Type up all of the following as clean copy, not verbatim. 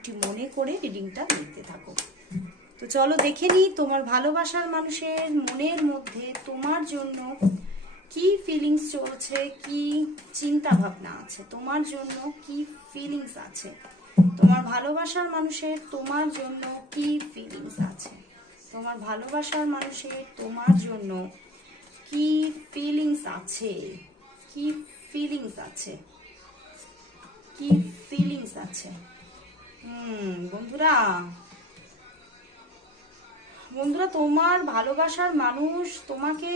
একটু মনে করে রিডিংটা দেখতে থাকো। তো চলো দেখে নিই তোমার ভালোবাসার মানুষের মনের মধ্যে তোমার জন্য কি ফিলিংস চলছে, কি চিন্তা ভাবনা আছে, তোমার জন্য কি ফিলিংস আছে, তোমার ভালোবাসার মানুষের তোমার জন্য কি ফিলিংস আছে, তোমার ভালোবাসার মানুষের তোমার জন্য কি ফিলিংস আছে, কি ফিলিংস আছে, কি ফিলিংস আছে। বন্ধুরা বন্ধুরা তোমার ভালোবাসার মানুষ তোমাকে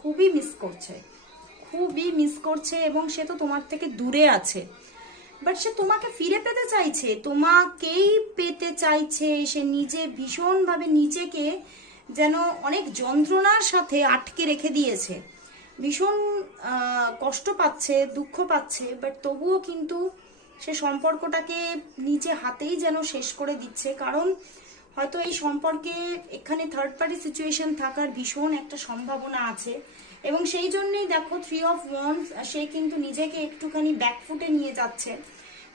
খুবই মিস করছে, খুবই মিস করছে, এবং সে তো তোমার থেকে দূরে আছে, বাট সে তোমাকে ফিরে পেতে চাইছে, তোমাকেই পেতে চাইছে। সে নিজে ভীষণভাবে নিজেকে যেন অনেক যন্ত্রণার সাথে আটকে রেখে দিয়েছে, ভীষণ কষ্ট পাচ্ছে, দুঃখ পাচ্ছে, বাট তবুও কিন্তু সে সম্পর্কটাকে নিজে হাতেই যেন শেষ করে দিচ্ছে। কারণ হয়তো এই সম্পর্কে এখানে থার্ড পার্টি সিচুয়েশন থাকার ভীষণ একটা সম্ভাবনা আছে, এবং সেই জন্যই দেখো 3 of Wands সে কিন্তু নিজেকে একটুখানি ব্যাকফুটে নিয়ে যাচ্ছে,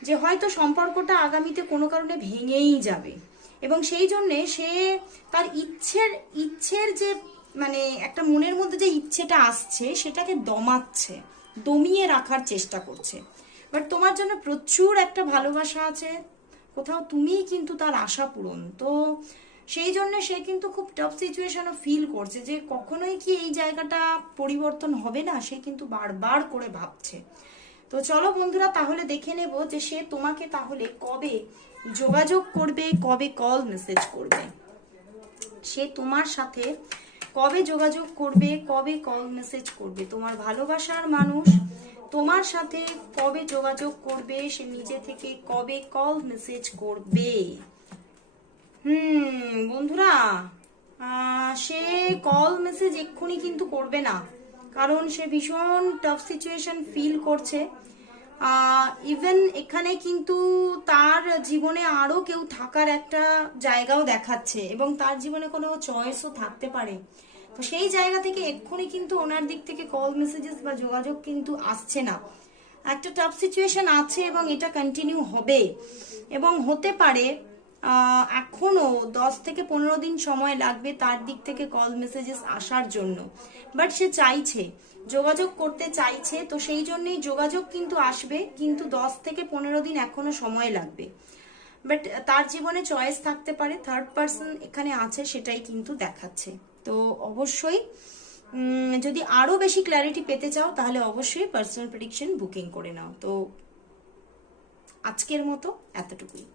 যে হয়তো সম্পর্কটা আগামীতে কোনো কারণে ভেঙেই যাবে, এবং সেই জন্যে সে তার ইচ্ছের যে মানে একটা মনের মধ্যে যে ইচ্ছেটা আসছে সেটাকে দমিয়ে রাখার চেষ্টা করছে। বাট তোমার জন্য প্রচুর একটা ভালোবাসা আছে, কোথাও তুমিই কিন্তু তার আশা পূরণ। তো সেই জন্য সে কিন্তু খুব টাফ সিচুয়েশনও ফিল করছে যে কখনোই কি এই জায়গাটা পরিবর্তন হবে না, সে কিন্তু বারবার করে ভাবছে। তো চলো বন্ধুরা তাহলে দেখে নেব যে সে তোমাকে তাহলে কবে যোগাযোগ করবে, কবে কল মেসেজ করবে, সে তোমার সাথে কবে যোগাযোগ করবে, কবে কল মেসেজ করবে। তোমার ভালোবাসার মানুষ তোমার সাথে কবে যোগাযোগ করবে, সে নিজে থেকে কবে কল মেসেজ করবে। বন্ধুরা সে কল মেসেজ এক্ষুনি কিন্তু করবে না, কারণ সে ভীষণ টাফ সিচুয়েশন ফিল করছে। ইভেন এখানে কিন্তু তার জীবনে আরো কেউ থাকার একটা জায়গাও দেখাচ্ছে, এবং তার জীবনে কোনো চয়েসও থাকতে পারে। তো সেই জায়গা থেকে এক্ষুনি কিন্তু ওনার দিক থেকে কল মেসেজেস বা যোগাযোগ কিন্তু আসছে না। একটা টাফ সিচুয়েশন আছে এবং এটা কন্টিনিউ হবে, এবং হতে পারে এখনো 10 থেকে 15 দিন সময় লাগবে তার দিক থেকে কল মেসেজেস আসার জন্য। বাট সে চাইছে, যোগাযোগ করতে চাইছে, তো সেই জন্যই যোগাযোগ কিন্তু আসবে, কিন্তু 10 থেকে 15 দিন এখনো সময় লাগবে। বাট তার জীবনে চয়েস থাকতে পারে, থার্ড পার্সন এখানে আছে সেটাই কিন্তু দেখাচ্ছে। তো অবশ্যই যদি আরো বেশি ক্ল্যারিটি পেতে চাও তাহলে অবশ্যই পার্সোনাল প্রেডিকশন বুকিং করে নাও। তো আজকের মতো এতটুকুই।